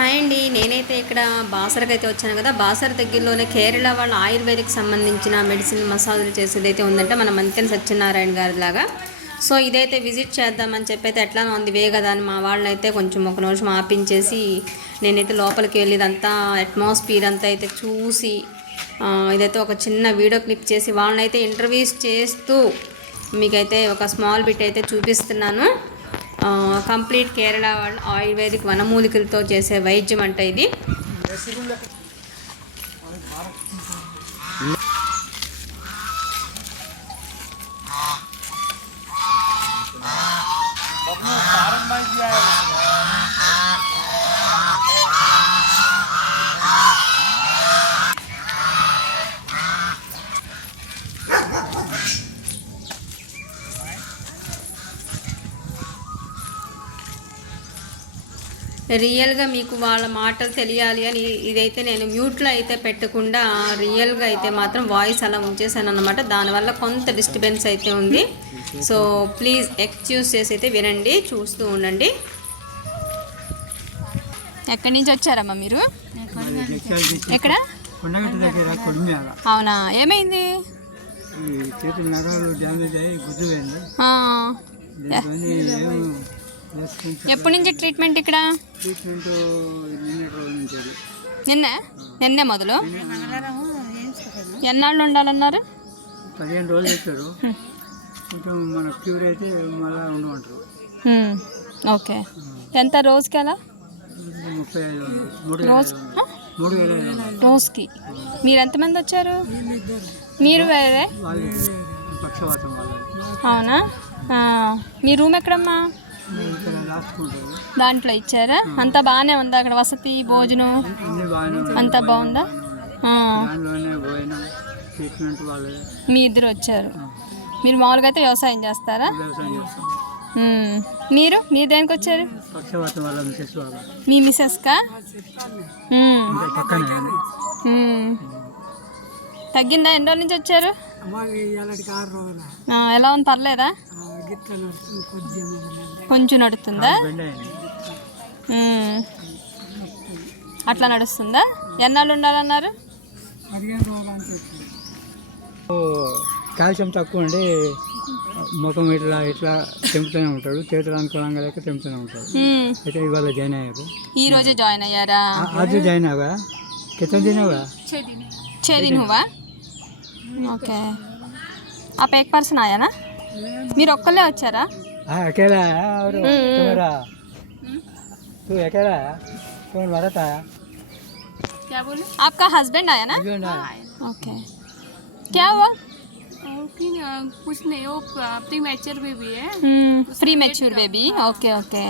Hi అండి. నేనైతే ఇక్కడ బాసరకు అయితే వచ్చాను కదా. బాసర దగ్గరలోనే కేరళ వాళ్ళ ఆయుర్వేదిక్ సంబంధించిన మెడిసిన్ మసాజులు చేసేది అయితే ఉందంటే మన మంతెన సత్యనారాయణ గారి లాగా సో ఇదైతే విజిట్ చేద్దామని చెప్పి అయితే ఎట్లానో ఉంది. వే కదా అని మా వాళ్ళైతే కొంచెం ఒక నిమిషం ఆపించేసి నేనైతే లోపలికి వెళ్ళి ఇదంతా అట్మాస్ఫియర్ అంతా అయితే చూసి ఇదైతే ఒక చిన్న వీడియో క్లిప్ చేసి వాళ్ళని అయితే ఇంటర్వ్యూస్ చేస్తూ మీకైతే ఒక స్మాల్ బిట్ అయితే చూపిస్తున్నాను. కంప్లీట్ కేరళ వాళ్ళ ఆయుర్వేదిక్ వనమూలికలతో చేసే వైద్యం అంట ఇది. రియల్గా మీకు వాళ్ళ మాటలు తెలియాలి అని ఇదైతే నేను మ్యూట్లో అయితే పెట్టకుండా రియల్గా అయితే మాత్రం వాయిస్ అలా ఉంచేసాను అనమాట దానివల్ల కొంత డిస్టర్బెన్స్ అయితే ఉంది. సో ప్లీజ్ ఎక్స్క్యూజ్ చేసి అయితే వినండి చూస్తూ ఉండండి. ఎక్కడి నుంచి వచ్చారమ్మా మీరు? ఎక్కడ? అవునా? ఏమైంది? చేతుల నరాలు డ్యామేజ్ అయ్యి గుజ్జు ఎప్పటి నుంచి ట్రీట్మెంట్ ఇక్కడ? ట్రీట్మెంట్ నిన్న. నిన్న? నిన్నే మొదలు? ఎన్నాళ్ళు ఉండాలన్నారు? పదిహేను రోజులు చెప్పారు కొంచెం మన క్యూర్ అయితే మళ్ళీ ఉండమంటారు. హ్మ్, ఓకే. ఎంత రోజుకి అలా ముప్పై రోజు. రోజుకి. మీరు ఎంతమంది వచ్చారు? మీరు వేరే? అవునా? మీ రూమ్ ఎక్కడమ్మా? దాంట్లో ఇచ్చారా? అంతా బాగానే ఉందా అక్కడ వసతి భోజనం? అంతా బాగుందా? మీ ఇద్దరు వచ్చారు. మీరు మామూలుగా అయితే వ్యవసాయం చేస్తారా? మీరు? మీరు దేనికి వచ్చారు? మీ మిసెస్కా. తగ్గిందా? ఎన్ని రోజుల నుంచి వచ్చారు? ఎలా ఉంది? పర్లేదా? కొంచెం నడుస్తుందా బెండ్ అయింది మ్మ్. అట్లా నడుస్తుందా ఎన్నాళ్ళు ఉండాలన్నారు ఓ, కాల్షియం తక్కువ ఉండి ముఖం ఇట్లా ఇట్లా తెంపుతూనే ఉంటాడు చేతులు అనుకూలంగా లేక తెంపుతూనే ఉంటాడు మ్మ్. అయితే ఇవాళ జాయిన్ అయ్యారు ఈ రోజే జాయిన్ అయ్యారా आज జాయిన్ అవ్వా कितने दिन होगा छः दिन हुआ ఓకే आप एक पर्सन आया ना మీరు ఒక్కళ్ళే వచ్చారా हाँ अकेला है और तुम्हारा तू अकेला है कौन भारत आया क्या बोले आपका हस्बैंड आया ना हस्बैंड आया ओके क्या हुआ कुछ नहीं वो प्री मैचर बेबी है premature baby okay okay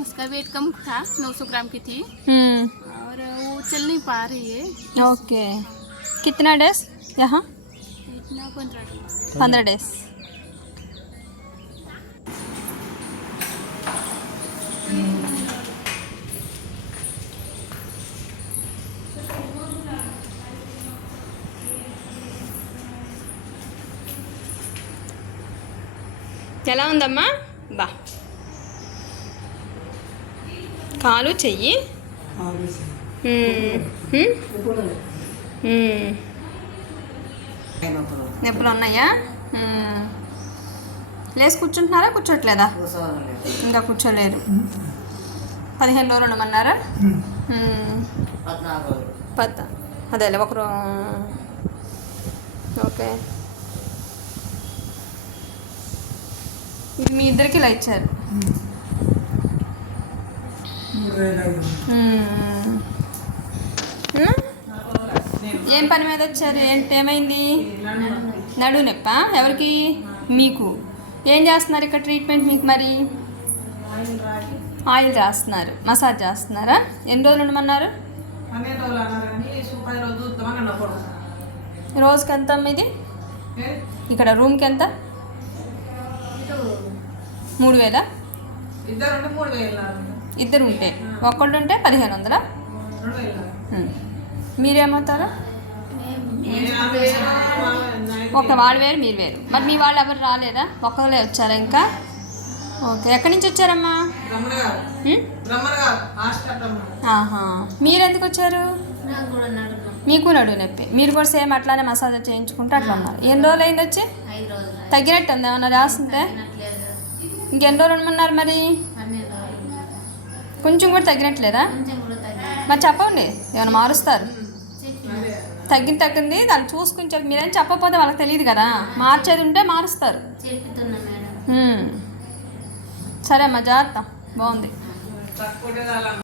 उसका वेट कम था 900 ग्राम की थी हम्म और वो चल नहीं पा रही है ओके कितना डेज यहाँ इतना पंद्रह दिन पंद्रह डेज ఎలా ఉందమ్మా? బా. కాలు చెయ్యి. నొప్పులు ఉన్నాయా. లేచి కూర్చుంటున్నారా? కూర్చోట్లేదా? ఇంకా కూర్చోలేరు. పదిహేను రోజులు ఉండమన్నారా. పద్ద అదేలే ఒకరు ఓకే. ఇది మీ ఇద్దరికి ఇలా ఇచ్చారు? ఏం పని మీద వచ్చారు? ఏంటి ఏమైంది? నడువు నొప్ప? ఎవరికి? మీకు. ఏం చేస్తున్నారు ఇక్కడ ట్రీట్మెంట్ మీకు మరి? ఆయిల్ రాస్తున్నారు. మసాజ్ చేస్తున్నారా? ఎన్ని రోజులు ఉండమన్నారు? రోజుకి ఎంత అమ్మ ఇది? ఇక్కడ రూమ్కి ఎంత? మూడు వేలా ఇద్దరు ఉంటే ఒక్కళ్ళు ఉంటే పదిహేను వందలా. మీరేమవుతారా ఒక వాడు వేరు మీరు వేరు మరి మీ వాళ్ళు ఎవరు రాలేదా? ఒక్కళ్ళే వచ్చారా ఇంకా? ఓకే. ఎక్కడి నుంచి వచ్చారమ్మా? ఆహా. మీరు ఎందుకు వచ్చారు? మీకు నడువు నొప్పి. మీరు కూడా సేమ్ అట్లానే మసాజ్ చేయించుకుంటూ అట్లా ఉన్నారు. ఎన్ని రోజులు అయింది వచ్చి తగ్గినట్టు ఉంది ఏమన్నా రాస్తుంటే ఇంకెన్ని రోజులు ఉండమన్నారు మరి? కొంచెం కూడా తగ్గినట్లేదా? మరి చెప్పండి ఏమైనా మారుస్తారు? తగ్గింది తగ్గింది దాన్ని చూసుకుని చెప్పి మీరేం చెప్పకపోతే వాళ్ళకి తెలియదు కదా. మార్చేది ఉంటే మారుస్తారు. సరే అమ్మా జాగ్రత్త. బాగుంది.